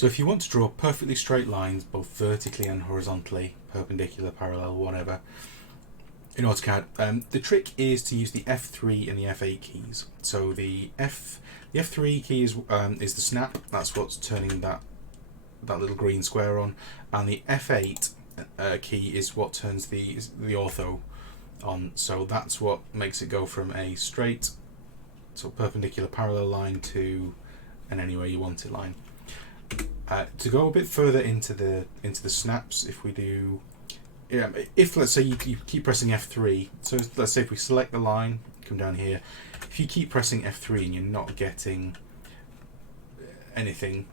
So if you want to draw perfectly straight lines, both vertically and horizontally, perpendicular, parallel, whatever, in AutoCAD, the trick is to use the F3 and the F8 keys. So the F3 key is the snap. That's what's turning that little green square on, and the F8 key is what turns the ortho on. So that's what makes it go from a straight, so perpendicular, parallel line to an anywhere you want it line. To go a bit further into the snaps, if we do, if let's say you keep pressing F3, so let's say if we select the line, come down here, if you keep pressing F3 and you're not getting anything,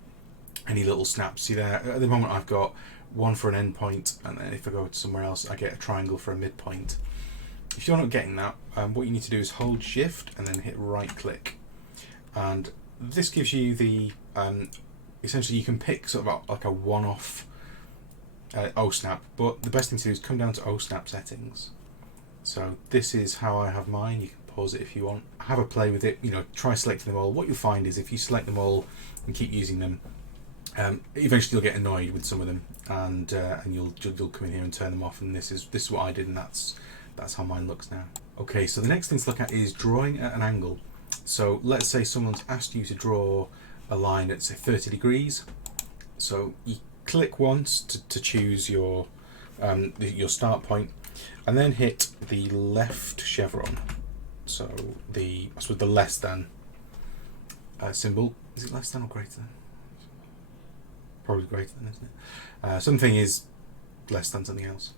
any little snaps, see there, at the moment I've got one for an endpoint, and then if I go to somewhere else I get a triangle for a midpoint. If you're not getting that, what you need to do is hold Shift and then hit right click, and this gives you the essentially you can pick sort of like a one-off O-snap, but the best thing to do is come down to O-snap settings. So this is how I have mine. You can pause it if you want, have a play with it, try selecting them all. What you'll find is if you select them all and keep using them, eventually you'll get annoyed with some of them, and you'll come in here and turn them off, and this is what I did, and that's how mine looks now. Okay, so the next thing to look at is drawing at an angle. So let's say someone's asked you to draw a line at say 30 degrees. So you click once to choose your start point, and then hit the left chevron. So I suppose the less than symbol. Is it less than or greater than? Probably greater than, isn't it? Something is less than something else.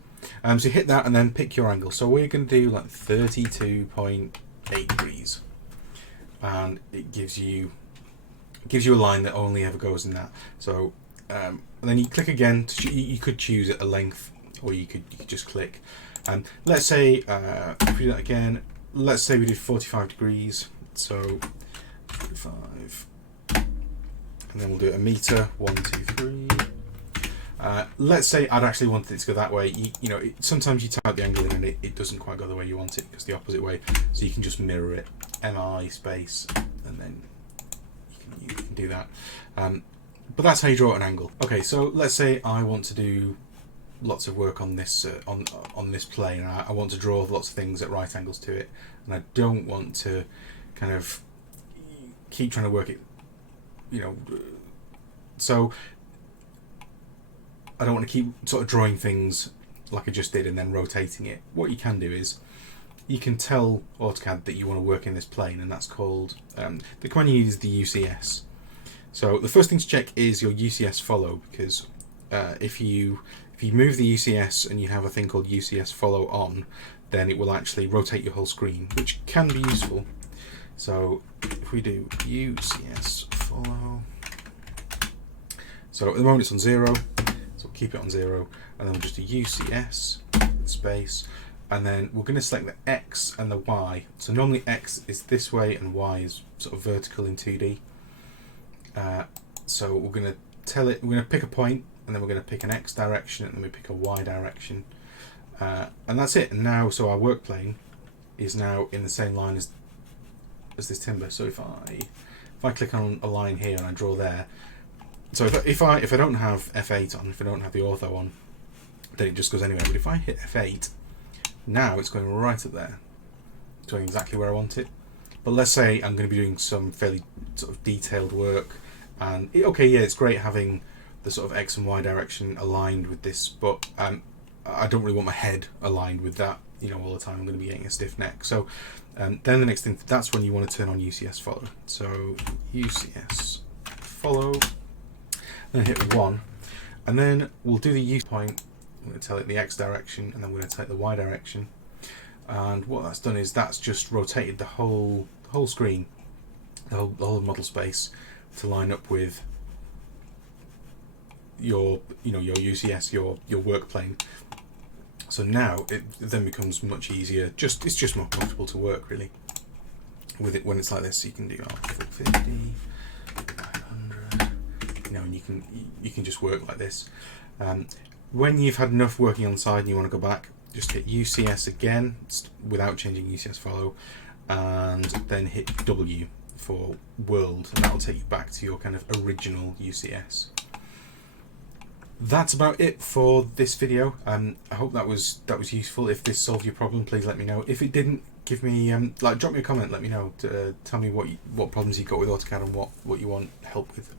So you hit that and then pick your angle. So we're going to do like 32.8 degrees, and it gives you a line that only ever goes in that. So and then you click again. You could choose a length, or you could just click. Let's say if we do that again, let's say we did 45 degrees. So 45, and then we'll do it a meter. 1, 2, 3. Let's say I'd actually wanted it to go that way. Sometimes you type the angle in and it doesn't quite go the way you want it, because the opposite way. So you can just mirror it, MI space, and then you can do that. But that's how you draw an angle. Okay, so let's say I want to do lots of work on this on this plane, and I want to draw lots of things at right angles to it, and I don't want to kind of keep trying to work it, so I don't want to keep sort of drawing things like I just did and then rotating it. What you can do is you can tell AutoCAD that you want to work in this plane, and that's called the command you use is the UCS. So the first thing to check is your UCS follow, because if you move the UCS and you have a thing called UCS follow on, then it will actually rotate your whole screen, which can be useful. So if we do UCS follow, so at the moment it's on 0, so we'll keep it on 0, and then we'll just do UCS space, and then we're going to select the X and the Y. So normally X is this way and Y is sort of vertical in 2D. So we're going to tell it, we're going to pick a point, and then we're going to pick an X direction, and then we pick a Y direction, and that's it. And now, so our work plane is now in the same line as this timber. So if I click on a line here and I draw there, so if I don't have F8 on, if I don't have the ortho on, then it just goes anywhere. But if I hit F8, now it's going right up there, doing exactly where I want it. But let's say I'm going to be doing some fairly sort of detailed work, and it's great having the sort of X and Y direction aligned with this, but I don't really want my head aligned with that, all the time. I'm going to be getting a stiff neck. So then the next thing, that's when you want to turn on UCS follow. So UCS follow, then hit 1, and then we'll do the use point. I'm going to tell it the X direction, and then we're going to take the Y direction. And what that's done is that's just rotated the whole screen, the whole model space, to line up with your your UCS, your work plane. So now it then becomes much easier. It's just more comfortable to work really with it when it's like this. So you can do 450, 500, and you can just work like this. When you've had enough working on the side and you want to go back, just hit UCS again without changing UCS follow, and then hit W for world, and that will take you back to your kind of original UCS. that's about it for this video. I hope that was useful. If this solved your problem, please let me know. If it didn't, give me drop me a comment. Let me know. Tell me what problems you got with AutoCAD and what you want help with.